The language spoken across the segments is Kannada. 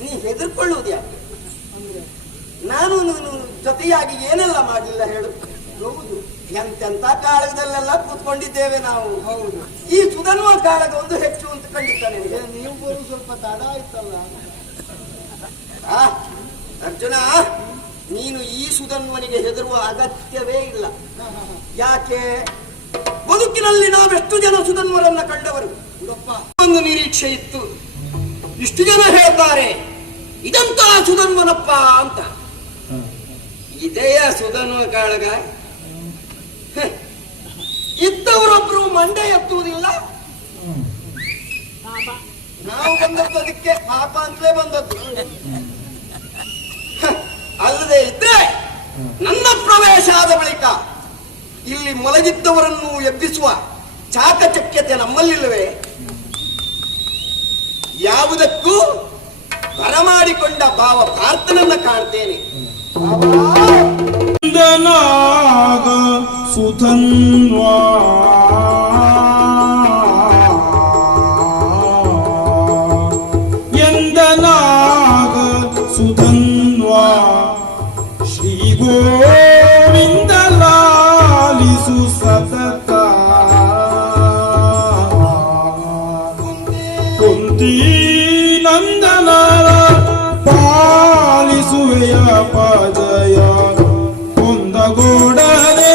ನೀ ಹೆದರ್ಕೊಳ್ಳುವುದು ಯಾಕೆ? ನಾನು ಜೊತೆಯಾಗಿ ಏನೆಲ್ಲ ಮಾಡಿಲ್ಲ ಹೇಳು. ಹೌದು, ಎಂತೆಂತ ಕಾಳಗದಲ್ಲೆಲ್ಲ ಕೂತ್ಕೊಂಡಿದ್ದೇವೆ ನಾವು. ಹೌದು. ಈ ಸುಧನ್ವ ಕಾಳಗ ಒಂದು ಹೆಚ್ಚು ಅಂತ ಖಂಡಿತ ನಿನಗೆ. ನೀವು ಬರು ಸ್ವಲ್ಪ ತಡ ಆಯ್ತಲ್ಲ. ಅರ್ಜುನ, ನೀನು ಈ ಸುಧನ್ವನಿಗೆ ಹೆದರುವ ಅಗತ್ಯವೇ ಇಲ್ಲ. ಯಾಕೆ? ಬದುಕಿನಲ್ಲಿ ನಾವೆಷ್ಟು ಜನ ಸುಧನ್ವರನ್ನ ಕಂಡವರು. ಒಂದು ನಿರೀಕ್ಷೆ ಇತ್ತು, ಇಷ್ಟು ಜನ ಹೇಳ್ತಾರೆ ಇದಂತ ಸುಧನ್ವನಪ್ಪ ಅಂತ. ಇದೇಯ ಸುಧನ್ವ ಕಾಳಗ? ಇದ್ದವರೊಬ್ರು ಮಂಡೆ ಎತ್ತುವುದಿಲ್ಲ. ನಾವು ಬಂದದ್ದು ಅದಕ್ಕೆ ಪಾಪ ಅಂತಲೇ ಬಂದದ್ದು. ಅಲ್ಲದೆ ಇದ್ರೆ ನನ್ನ ಪ್ರವೇಶ ಆದ ಬಳಿಕ ಇಲ್ಲಿ ಮಲಗಿದ್ದವರನ್ನು ಎಬ್ಬಿಸುವ ಚಾಕಚಕ್ಯತೆ ನಮ್ಮಲ್ಲಿಲ್ಲವೇ? ಯಾವುದಕ್ಕೂ ಬರಮಾಡಿಕೊಂಡ ಭಾವ ಪ್ರಾರ್ಥನನ್ನ ಕಾಣ್ತೇನೆ. ಸುಧನ್ವಾ ಎಂದನಾಗ ಸುಧನ್ವಾ ಶ್ರೀ ಗೋವಿಂದ ಲಾಲಿಸು ಸತತ ಕುಂತಿ ನಂದನ ಪಾಲಿಸುವೆಯ ಪಜಯ ಗೋಡರೆ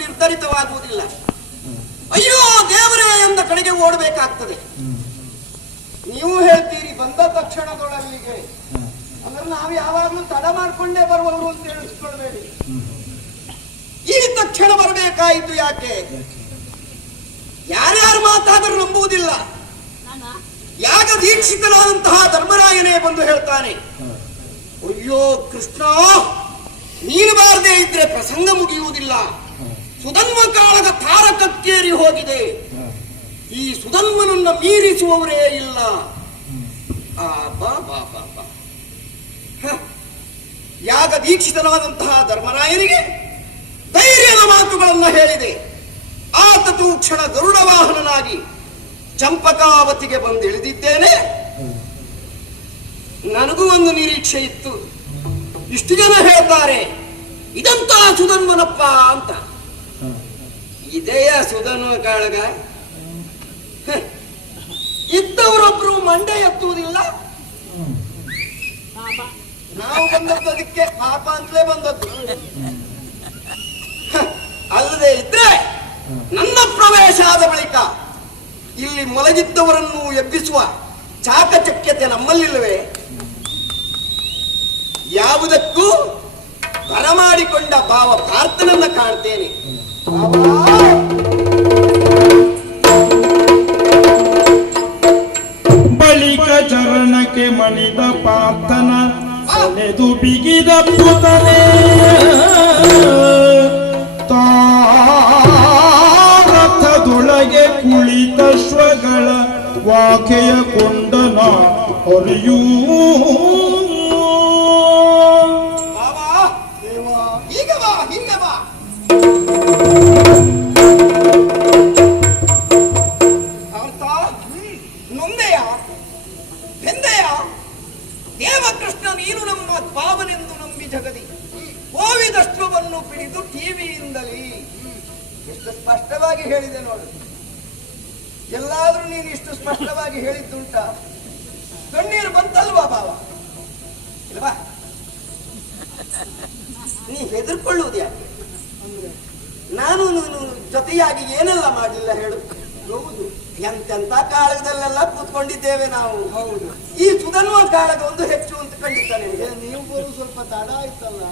ನಿರ್ಧರಿತವಾಗುವುದಿಲ್ಲ. ಅಯ್ಯೋ ದೇವರೇ ಎಂದ ಕಡೆಗೆ ಓಡಬೇಕಾಗ್ತದೆ. ನೀವು ಹೇಳ್ತೀರಿ ಬಂದ ತಕ್ಷಣದೊಳಗೆ, ಅಂದ್ರೆ ನಾವು ಯಾವಾಗಲೂ ತಡ ಮಾಡ್ಕೊಂಡೇ ಬರುವವರು ಅಂತ ಹೇಳಿಸ್ಕೊಳ್ಬೇಡಿ. ಈ ತಕ್ಷಣ ಬರಬೇಕಾಯಿತು ಯಾಕೆ? ಯಾರ್ಯಾರು ಮಾತಾದರೂ ನಂಬುವುದಿಲ್ಲ. ಯಾಗ ದೀಕ್ಷಿತನಾದಂತಹ ಧರ್ಮರಾಯನೇ ಬಂದು ಹೇಳ್ತಾನೆ, ಅಯ್ಯೋ ಕೃಷ್ಣ, ನೀನು ಬಾರದೆ ಇದ್ರೆ ಪ್ರಸಂಗ ಮುಗಿಯುವುದಿಲ್ಲ. ಸುಧನ್ವ ಕಾಳಗ ತಾರಕಕ್ಕೇರಿ ಹೋಗಿದೆ. ಈ ಸುಧನ್ವನನ್ನ ಮೀರಿಸುವವರೇ ಇಲ್ಲ. ಯಾಗ ದೀಕ್ಷಿತನಾದಂತಹ ಧರ್ಮರಾಯನಿಗೆ ಧೈರ್ಯದ ಮಾತುಗಳನ್ನು ಹೇಳಿದೆ. ಆತ ತೂಕ್ಷಣ ಗರುಡ ವಾಹನನಾಗಿ ಚಂಪಕಾವತಿಗೆ ಬಂದಿಳಿದಿದ್ದೇನೆ. ನನಗೂ ಒಂದು ನಿರೀಕ್ಷೆ ಇತ್ತು, ಇಷ್ಟು ಜನ ಹೇಳ್ತಾರೆ ಇದಂತ ಸುಧನ್ವನಪ್ಪ ಅಂತ. ಇದೇಯ ಸುಧನ್ವ ಕಾಳಗ? ಇದ್ದವರೊಬ್ರು ಮಂಡೆ ಎತ್ತುವುದಿಲ್ಲ. ನಾವು ಬಂದದ್ದು ಅದಕ್ಕೆ ಪಾಪ ಅಂತಲೇ ಬಂದದ್ದು. ಅಲ್ಲದೆ ಇದ್ರೆ ನನ್ನ ಪ್ರವೇಶ ಆದ ಬಳಿಕ ಇಲ್ಲಿ ಮಲಗಿದ್ದವರನ್ನು ಎಬ್ಬಿಸುವ ಚಾಕಚಕ್ಯತೆ ನಮ್ಮಲ್ಲಿಲ್ಲವೇ? ಯಾವುದಕ್ಕೂ ಬರಮಾಡಿಕೊಂಡ ಭಾವ ಪ್ರಾರ್ಥನನ್ನ ಕಾಣ್ತೇನೆ. ಬಳಿಕ ಚರಣಕ್ಕೆ ಮಣಿದ ಪಾರ್ಥನ ಸೆಳೆದು ಬಿಗಿದ ಪುತನೆ ರಥದೊಳಗೆ ಕುಳಿತ ಶ್ವಗಳ ವಾಕೆಯ ಕೊಂಡನ ಹೊರೆಯೂ ದೇವಕೃಷ್ಣ, ನೀನು ನಮ್ಮ ಪಾವನೆಂದು ನಂಬಿ ಜಗದಿ ಕೋವಿದಶ್ವವನ್ನು ಪಿಡಿದು ಟಿವಿಯಿಂದಲೇ ಎಷ್ಟು ಸ್ಪಷ್ಟವಾಗಿ ಹೇಳಿದೆ ನೋಡು. ಎಲ್ಲಾದ್ರೂ ನೀನು ಇಷ್ಟು ಸ್ಪಷ್ಟವಾಗಿ ಹೇಳಿದ್ದುಂಟ? ಕಣ್ಣೀರು ಬಂತ ಹೆದರ್ಕೊಳ್ಳುವುದು ಯಾಕೆ? ಅಂದ್ರೆ ನಾನು ನೀನು ಜೊತೆಯಾಗಿ ಏನೆಲ್ಲ ಮಾಡಲಿಲ್ಲ ಹೇಳು? ಹೌದು ಎಂತೆಂತ ಕಾಳಗದಲ್ಲೆಲ್ಲ ಕೂತ್ಕೊಂಡಿದ್ದೇವೆ ನಾವು. ಹೌದು. ಈ ಸುಧನ್ವ ಕಾಳಗ ಒಂದು ಹೆಚ್ಚು ಅಂತ ಖಂಡಿತ ನಿನಗೆ. ನೀವು ಬರೋ ಸ್ವಲ್ಪ ತಡ ಆಯ್ತಲ್ಲ.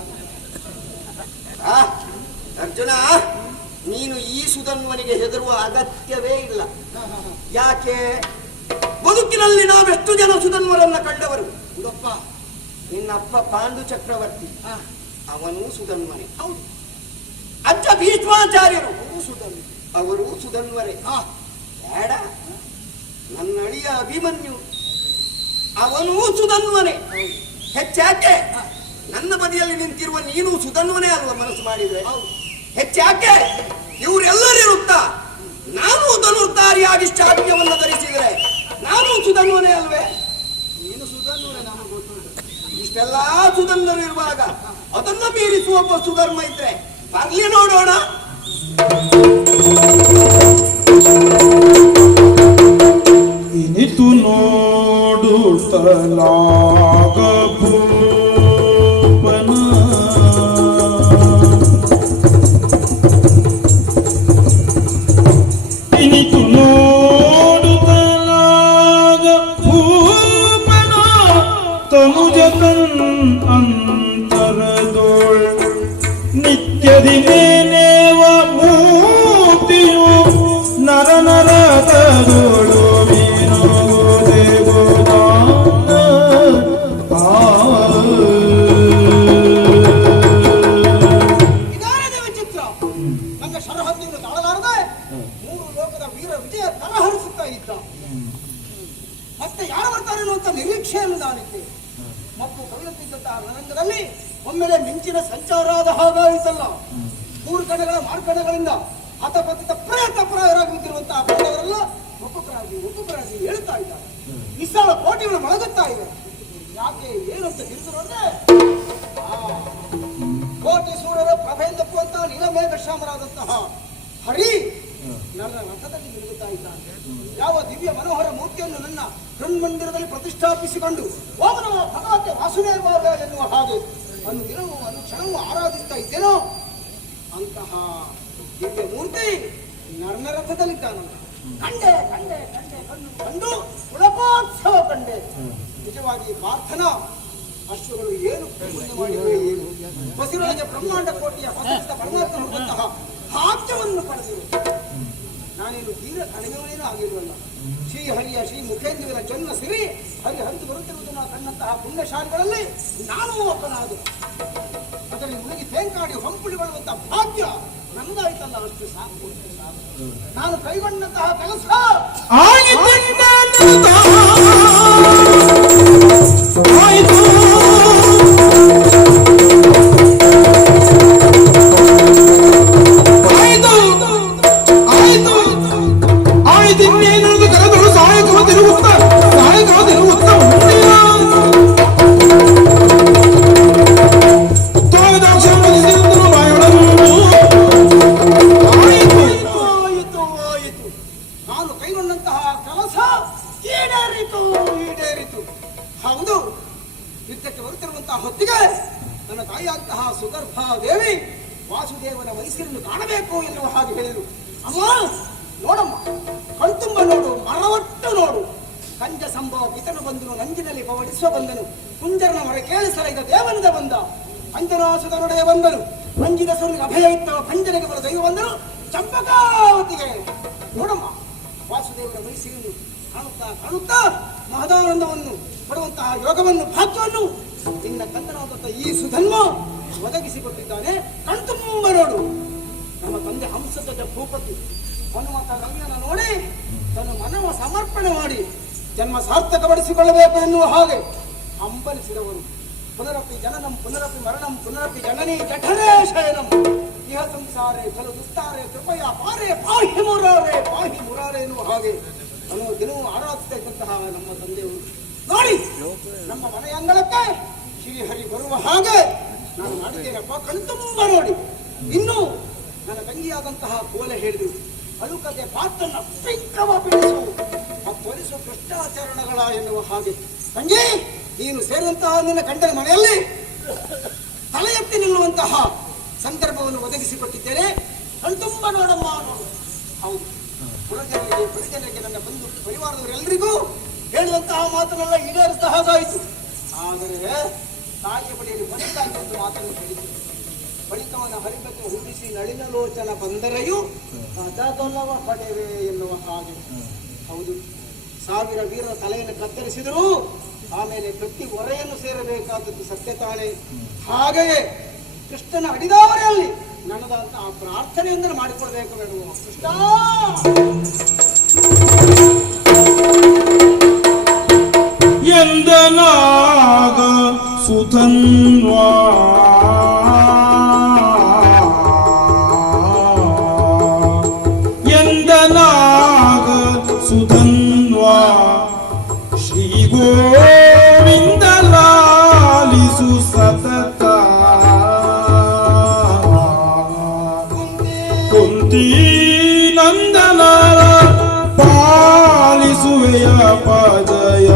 ಆ, ಅರ್ಜುನ, ನೀನು ಈ ಸುಧನ್ವನಿಗೆ ಹೆದರುವ ಅಗತ್ಯವೇ ಇಲ್ಲ. ಯಾಕೆ? ಬದುಕಿನಲ್ಲಿ ನಾವೆಷ್ಟು ಜನ ಸುಧನ್ವರನ್ನ ಕಂಡವರು. ಹೌದಪ್ಪ. ನಿನ್ನಪ್ಪ ಪಾಂಡು ಚಕ್ರವರ್ತಿ, ಹಾ, ಅವನು ಸುಧನ್ವನೇ. ಹೌದು. ಅಜ್ಜ ಭೀಷ್ಮಾಚಾರ್ಯರು, ಅವರು ಸುಧನ್ವ. ಅವರು ಸುಧನ್ವರೇ. ಹಾ, ಬೇಡ, ನನ್ನ ಅಳಿಯ ಅಭಿಮನ್ಯು, ಅವನೂ ಸುಧನ್ವನೇ. ಹೌದು. ಹೆಚ್ಚಾಕೆ? ಹಾ, ನನ್ನ ಬದಿಯಲ್ಲಿ ನಿಂತಿರುವ ನೀನು ಸುಧನ್ವನೇ ಅಲ್ವಾ ಮನಸ್ಸು ಮಾಡಿದ್ರೆ? ಹೌದು. ಹೆಚ್ಚಾಕೆ? ಇವರೆಲ್ಲರಿರುತ್ತಾ ನಾನು ಧನುರ್ಧಾರಿಯಾಗಿ ಶಾಕ್ಯವನ್ನು ಧರಿಸಿದರೆ ನಾನು ಸುಧನ್ವನೇ ಅಲ್ವೇ? ನೀನು ಸುಧನ್ವರೇ, ನಮಗೆ ಗೊತ್ತುಂಟು. ಇಷ್ಟೆಲ್ಲಾ ಸುಧನ್ವರು ಇರುವಾಗ ಅದನ್ನ ಮೀರಿಸುವ ಒಬ್ಬ ಸುಧರ್ಮ ಇದ್ರೆ ಬರ್ಲಿ ನೋಡೋಣ. ಇನಿತು ನೋಡುತ್ತಲಾಗ ಭೂಪನ ಇನಿತು ನೋಡುತ್ತಲಾಗ ಭೂಪನ ತನುಜತನ್ ಅಂತರದೋಳ್ ನಿತ್ಯದಿ ಮೇನೇವ ಮೂರ್ತಿಯು ನರ ನರದೋಳು ಇದಾರದೇ ವಿಚಿತ್ರ. ನನ್ನ ಶರಹದ್ದಿಯನ್ನು ತಾಳಲಾರದೆ 3 ಲೋಕದ ವೀರ ವಿಜಯ ತಲಹರಿಸುತ್ತಾ ಇದ್ದ. ಮತ್ತೆ ಯಾರು ಬರ್ತಾರೆ ಅನ್ನುವಂತ ನಿರೀಕ್ಷೆಯನ್ನು ನಾನಿದ್ದೆ. ಮತ್ತು ಕವಿಯುತ್ತಿದ್ದಂತಹ ರಣರಂಗದಲ್ಲಿ ಒಮ್ಮೆಲೆ ಮಿಂಚಿನ ಸಂಚಾರ ಆದ ಹಾಗಾಯಿತಲ್ಲ. 3 ಕಡೆಗಳ ಮಾರ್ಕಣಗಳಿಂದ ಹತಪತಿತ ಪ್ರಯತ್ನಪರಾಯರಾಗುತ್ತಿರುವಂತಹ ಬಂದವರೆಲ್ಲ ಒಬ್ಬೊಬ್ಬರಾಗಿ ಹೇಳ್ತಾ ಇದ್ದಾರೆ. ವಿಶಾಲ ಕೋಟೆಗಳು ಮೊಳಗುತ್ತಾ ಇವೆ. ಯಾಕೆ, ಏನಂತ ತಿಳಿದ್ರು ಅಂದ್ರೆ, ಕೋಟಿ ಸೂರ್ಯರ ಪ್ರಭೆಯಿಂದ ಕುವಂತಹ ನೀಲಮೇಘ ಶ್ಯಾಮರಾದಂತಹ ಹರಿ ನನ್ನ ರಥದಲ್ಲಿ ನಿಲ್ಲುತ್ತಾ ಇದ್ದಾನೆ. ಯಾವ ದಿವ್ಯ ಮನೋಹರ ಮೂರ್ತಿಯನ್ನು ನನ್ನ ಹೃನ್ಮಂದಿರದಲ್ಲಿ ಪ್ರತಿಷ್ಠಾಪಿಸಿಕೊಂಡು ಓಂ ನಮೋ ಭಗವತೆ ವಾಸುದೇವಾಯ ಎನ್ನುವ ಹಾಗೆ ದಿನವೂ ಕ್ಷಣವೂ ಆರಾಧಿಸ್ತಾ ಇದ್ದೇನೋ ಅಂತಹ ದಿವ್ಯ ಮೂರ್ತಿ ನನ್ನ ರಥದಲ್ಲಿದ್ದಾನಲ್ಲ. ಕಂಡೆ ಕಂಡೆ ಕಂಡೆ ಕಣ್ಣು ಕಂಡು ಉಳಕೋತ್ಸವ ಕಂಡೆ. ನಿಜವಾಗಿ ಪಾರ್ಥನ ಅಶ್ವಗಳು ಏನು ಪುಣ್ಯ ಮಾಡಿವೆ, ಏನು ಬಸಿರಾಜ ಬ್ರಹ್ಮಾಂಡ ಕೋಟೆಯ ಹೊಸದ ಪರಮಾತ್ಮ ಹುಡುಕಂತಹ ಭಾಗ್ಯವನ್ನು ಪಡೆದಿರು. ನಾನೇನು ತೀರ ಕಡಿಮೆಯೇನೂ ಆಗಿರುವಲ್ಲ. ಶ್ರೀಹರಿಯ ಶ್ರೀ ಮುಖೇಂದ್ರನ ಜನ್ಮ ಸಿರಿ ಹರಿ ಹರಿದು ಬರುತ್ತಿರುವುದನ್ನು ಕಂಡಂತಹ ಪುಣ್ಯಶಾಲಿಗಳಲ್ಲಿ ನಾನು ಒಬ್ಬನಾದೆ. ಅದರಲ್ಲಿ ಮುಳುಗಿ ತೇಂಕಾಡಿ ಹೊಂಪುಳಿಗೊಳ್ಳುವಂತಹ ಭಾಗ್ಯ ನನ್ನದಾಯ್ತಲ್ಲ. ಅಷ್ಟು ಸಾಕು. ನಾನು ಕೈಗೊಂಡಂತಹ ಕೆಲಸ ಆಯಿತು. ಇನ್ನೇನು ಕರೆದಳು ಸಹಾಯಕವದಿರುತ್ತ ನಾನು ಕೈಗೊಂಡಂತಹ ಕೆಲಸ ಈಡೇರಿತು. ಹೌದು, ಯುದ್ಧಕ್ಕೆ ಬರುತ್ತಿರುವಂತಹ ಹೊತ್ತಿಗೆ ನನ್ನ ತಾಯಿಯಂತಹ ಸುಗರ್ಭಾ ದೇವಿ ವಾಸುದೇವನ ವಯಸ್ಸಿನನ್ನು ಕಾಣಬೇಕು ಎನ್ನುವ ಹಾಗೆ ಹೇಳಿದರು. ಅಮ್ಮ ನೋಡಮ್ಮ, ಕಣ್ತುಂಬ ನೋಡು, ಮರವಟ್ಟು ನೋಡು. ಕಂಜ ಸಂಭವ ಪಿತನು ಬಂದನು, ನಂಜಿನಲ್ಲಿ ಪವಡಿಸುವ ಬಂದನು. ಕುಂಜರನ ಹೊರ ಕೇಳಿಸಲೈದ ದೇವನದ ಬಂದ. ಅಂಜನಾಸುರನೊಡೆಯ ಬಂದನು, ಮಂಜಿದ ಸುರನಿಗೆ ಅಭಯ ಇತ್ತವ ಪಂಜನಿಗೆ ಬರ ದೈವ ಬಂದನು ಚಂಪಕಾವತಿಗೆ. ನೋಡಮ್ಮ, ವಾಸುದೇವರ ಮೈಸೂರನ್ನು ಕಾಣುತ್ತಾ ಮಹದಾನಂದವನ್ನು ಪಡುವಂತಹ ಯೋಗವನ್ನು ಭಾಗ್ಯವನ್ನು ನಿನ್ನ ಕಂದನಾದಂತಹ ಈ ಸುಧನ್ವ ಒದಗಿಸಿಕೊಟ್ಟಿದ್ದಾನೆ. ಕಣ್ತುಂಬ ನೋಡು. ನಮ್ಮ ತಂದೆ ಹಂಸಧ್ವಜ ಭೂಪತಿ ಹನುಮಂತ ರವಿಯನ್ನು ನೋಡಿ ತನ್ನ ಮನವ ಸಮರ್ಪಣೆ ಮಾಡಿ ಜನ್ಮ ಸಾರ್ಥಕಪಡಿಸಿಕೊಳ್ಳಬೇಕು ಎನ್ನುವ ಹಾಗೆ ಹಂಬಲಿಸಿದವರು. ಪುನರಪಿ ಜನನಂ ಪುನರಪಿ ಮರಣಂ ಪುನರಪಿ ಜನನಿ ಜಠರೇ ಶಯನಂ ಇಹ ಸಂಸಾರೇ ಖಲು ದುಸ್ತಾರೆ ಕೃಪಯ ಪಾರೇ ಪಾಹಿ ಮುರಾರೆ ಎನ್ನುವ ಹಾಗೆ ಅನ್ನುವ ದಿನವೂ ಆರಾಧಿಸ್ತಾ ಇದ್ದಂತಹ ನಮ್ಮ ತಂದೆಯವರು ನೋಡಿ ನಮ್ಮ ಮನೆಯ ಅಂಗಳಕ್ಕೆ ಶ್ರೀಹರಿ ಬರುವ ಹಾಗೆ ನಾನು ಮಾಡಿದ್ದೇನಪ್ಪ. ಕಣ್ತುಂಬ ನೋಡಿ. ಇನ್ನು ನನ್ನ ತಂಗಿಯಾದಂತಹ ಕೋಲೆ ಹೇಳಿದ್ರು, ಅಳುಕತೆ ಪಾತ್ರನ ಪಿಕ್ಕವ ಬಿಡಿಸು ತೋರಿಸುವ ಭ್ರಷ್ಟಾಚರಣಗಳ ಎನ್ನುವ ಹಾಗೆ. ತಂಗಿ, ನೀನು ಸೇರುವಂತಹ ನಿನ್ನ ಗಂಡನ ಮನೆಯಲ್ಲಿ ತಲೆ ಎತ್ತಿ ನಿಲ್ಲುವಂತಹ ಸಂದರ್ಭವನ್ನು ಒದಗಿಸಿಕೊಟ್ಟಿದ್ದೇನೆ. ಕಣ್ತುಂಬ ನೋಡಮ್ಮ ನೋಡು. ಹೌದು, ಪುರಜನರಿಗೆ ನನ್ನ ಬಂಧು ಪರಿವಾರದವರೆಲ್ಲರಿಗೂ ಹೇಳುವಂತಹ ಮಾತನ್ನೆಲ್ಲ ಈಡೇರಿಸಿದ ಹಾಗಾಯಿತು. ಆದರೆ ತಾಯಿಯ ಬಳಿಯಲ್ಲಿ ಒಂದಾಗಿ ಒಂದು ಮಾತನ್ನು ಹೇಳಿತು. ಬಳಿಕವನ ಹರಿಬಕ್ಕೆ ಹುಟ್ಟಿಸಿ ನಳಿನಲೋಚನ ಬಂದರೆಯೂ ಅದೊಲ್ಲವ ಪಡೆವೆ ಎನ್ನುವ ಹಾಗೆ. ಹೌದು, 1000 ವೀರರ ತಲೆಯನ್ನು ಕತ್ತರಿಸಿದರೂ ಆಮೇಲೆ ಪ್ರತಿ ಹೊರೆಯನ್ನು ಸೇರಬೇಕಾದದ್ದು ಸತ್ಯ ತಾನೇ. ಹಾಗೆಯೇ ಕೃಷ್ಣನ ಅಡಿದಾವರೆಯಲ್ಲಿ ನನ್ನದಂತ ಆ ಪ್ರಾರ್ಥನೆಯೊಂದನ್ನು ಮಾಡಿಕೊಳ್ಬೇಕು ಬೇಡುವ ಕೃಷ್ಣ. ಎಂದನಾಗ ಸುಧನ್ವಾ ಎಂದನಾಗ ಸುಧನ್ವಾ ಶ್ರೀ ಗೋವಿಂದ ಲಾಲಿಸು ಸತತ ಕುಂತಿ ನಂದನ ಪಾಲಿಸುವೆಯ ಪಜಯ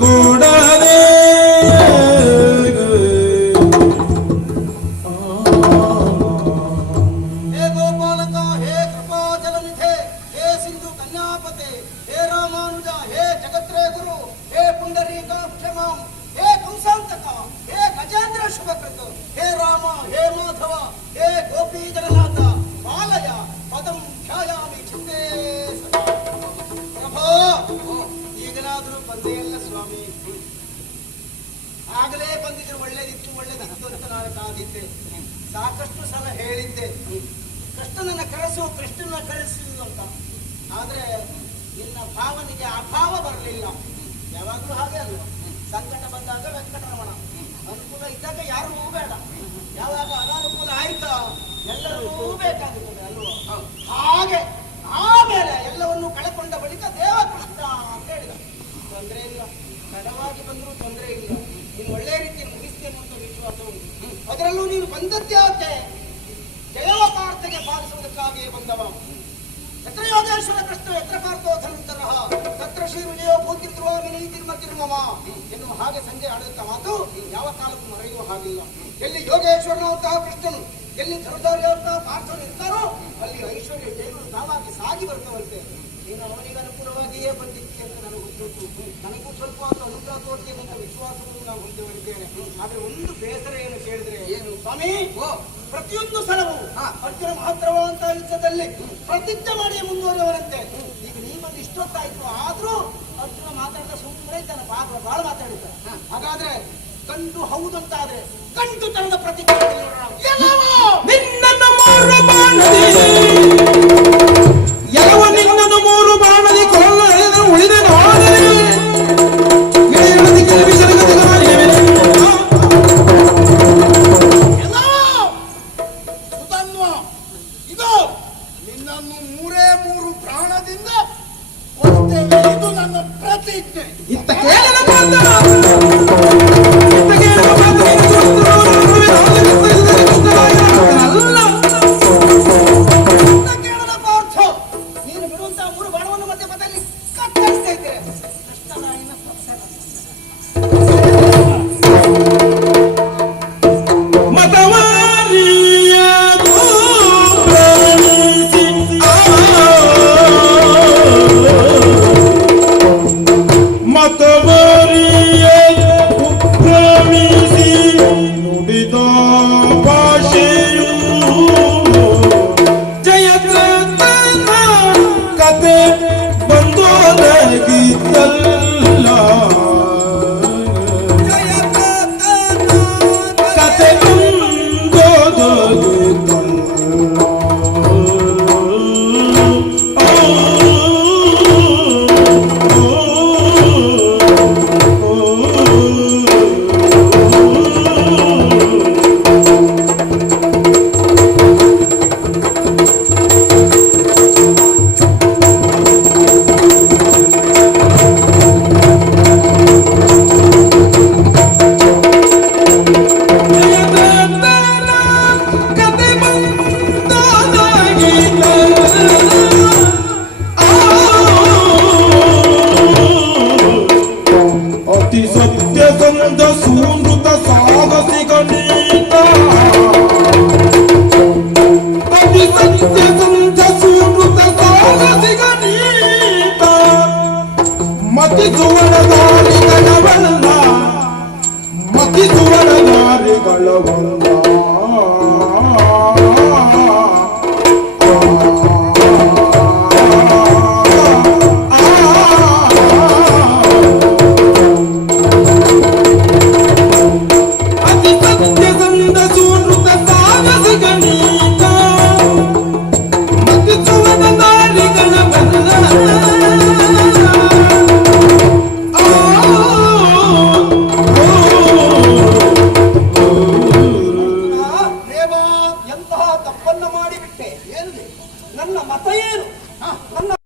ಗೋಡನೆ ಹೇ ಗೋಪಾಲಕ, ಹೇ ಕೃಪಾಜಲನಿಧೆ, ಹೇ ಸಿಂಧು ಕನ್ಯಾಪತೆ, ಹೇ ರಾಮಾನುಜ, ಹೇ ಜಗತ್ರೇ ಗುರು, ಹೇ ಪುಂಡರೀಕಾಕ್ಷಮಾಂ, ಹೇ ಕಂಸಾಂತಕ, ಹೇ ಗಜೇಂದ್ರ ಶುಭಕೃತ, ಹೇ ರಾಮ, ಹೇ ಮಾಧವ, ಹೇ ಗೋಪೀ ಜಗನ್ನಾಥ, ಬಾಲಯ ಪದಂ ಧ್ಯಾಯಾಮಿ ಚಿಂತೆ ಸದಾ. ಪ್ರಭೋ, ಈಗಲಾದರೂ ಬಂದೇ ಇಲ್ಲ ಸ್ವಾಮಿ. ಆಗಲೇ ಬಂದಿದ್ರು ಒಳ್ಳೇದಿತ್ತು ಅಂತ ನಾನು ಕಾದಿದ್ದೆ. ಸಾಕಷ್ಟು ಸಲ ಹೇಳಿದ್ದೆ ಕೃಷ್ಣನನ್ನ ಕರೆಸುವುದು ಅಂತ. ಆದ್ರೆ ನಿನ್ನ ಭಾವನೆಗೆ ಅಭಾವ ಬರಲಿಲ್ಲ. ಯಾವಾಗಲೂ ಹಾಗೆ ಅಲ್ವ, ಸಂಕಟ ಬಂದಾಗ ವೆಂಕಟರಮಣ, ಅನುಕೂಲ ಇದ್ದಾಗ ಯಾರೂ ಬೇಡ. ಯಾವಾಗ ಅನಾನುಕೂಲ ಆಯ್ತಾ ಎಲ್ಲರೂ ಬೇಕಾಗುತ್ತದೆ ಅಲ್ವ. ಹಾಗೆ ಆಮೇಲೆ ಎಲ್ಲವನ್ನೂ ಕಳೆಕೊಂಡ ಬಳಿಕ ದೇವಕೃಷ್ಣ ಅಂತ ಹೇಳಿದ. ತೊಂದರೆ ಇಲ್ಲ, ತಡವಾಗಿ ಬಂದರೂ ತೊಂದರೆ ಇಲ್ಲ, ನೀನು ಒಳ್ಳೆ ರೀತಿಯಲ್ಲಿ ಮುಗಿಸ್ತೇನೆ ಅಂತ ವಿಶ್ವಾಸ ಉಂಟು. ಅದರಲ್ಲೂ ನೀನು ಬಂದದ್ಯಾಕೆ ಜಯವಕಾರ್ಥಗೆ ಪಾಲಿಸುವುದಕ್ಕಾಗಿಯೇ ಬಂದವ. ಯತ್ರ ಯೋಗೇಶ್ವರ ಕೃಷ್ಣ ಯತ್ರ ಪಾರ್ಥೋಧನಂತರಃ ತತ್ರ ಶ್ರೀ ವಿಜಯೋ ಭೂತಿರ್ವ ವಿನೀತಿರ್ಮತಿರ್ಮಮ ಎನ್ನುವ ಹಾಗೆ ಸಂಜೆ ಆಡಿದಂತ ಮಾತು ಯಾವ ಕಾಲಕ್ಕೂ ಮರೆಯುವ ಹಾಗಿಲ್ಲ. ಎಲ್ಲಿ ಯೋಗೇಶ್ವರನಂತಹ ಕೃಷ್ಣನು, ಎಲ್ಲಿ ಧರ್ಮಧಾರಿಯಂತಹ ಪಾರ್ಥನು ಇರ್ತಾರೋ ಅಲ್ಲಿ ಐಶ್ವರ್ಯ ಜಯಗಳು ತಾವಾಗಿ ಸಾಗಿ ಬರ್ತವಂತೆ. ನೀನು ಅವನಿಗೆ ಅನುಕೂಲವಾಗಿಯೇ ಬಂದಿದ್ದೀಯ ಅಂತ ನನಗೆ ಗೊತ್ತು. ನನಗೂ ಸ್ವಲ್ಪ ಅನುಗ್ರಹ ತೋರ್ತೀನಿ ಅಂತ ವಿಶ್ವಾಸವನ್ನು ನಾವು ಹೊಂದಿದ್ದೇನೆ. ಆದ್ರೆ ಒಂದು ಬೇಸರ ಏನು ಕೇಳಿದ್ರೆ ಏನು ಸ್ವಾಮಿ, ಪ್ರತಿಯೊಂದು ಸಲವೂ ಅರ್ಜುನ ಮಹತ್ತರವಾದಂತ ಯುದ್ಧದಲ್ಲಿ ಪ್ರತಿಜ್ಞೆ ಮಾಡಿ ಮುಂದುವರಿಯವರಂತೆ. ಈಗ ನೀವೊಂದು ಇಷ್ಟೊತ್ತಾಯ್ತು, ಆದ್ರೂ ಅರ್ಜುನ ಮಾತಾಡಿದ ಸುಮ್ಮನೆ ಇದ್ದಾನೆ, ಬಹಳ ಮಾತಾಡಿದ್ದಾನೆ. ಹಾಗಾದ್ರೆ ಗಂಡು ಹೌದಂತಾದ್ರೆ ಗಂಡು ತನದ ಪ್ರತಿಜ್ಞೆ ನಿನ್ನನ್ನು ನಿನ್ನನ್ನು 3 ಬಾಣದಿ ಕೊಲ್ಲ ಉಳಿದ ಇದು ನಿನ್ನನ್ನು 3 ಪ್ರಾಣದಿಂದ ಕೊಡ್ತೇವೆ. ಇದು ನನ್ನ ಪ್ರತಿಜ್ಞೆ. ನೀನು ಬಿಡುವಂತಹ 3 ಬಾಣವನ್ನು ಮಧ್ಯ ಮಧ್ಯದಲ್ಲಿ ಕತ್ತರಿಸ್ತಾ ಇದ್ದೇನೆ. ಸತ್ಯಸಂಧ ಸೂನೃತ ಸಾಹಸಿಕ ನೀತ ಮತಿಸುವರ ದಾರಿಗಳವಲ್ಲ ಮತಿಸುವರ ದಾರಿಗಳವಲ್ಲ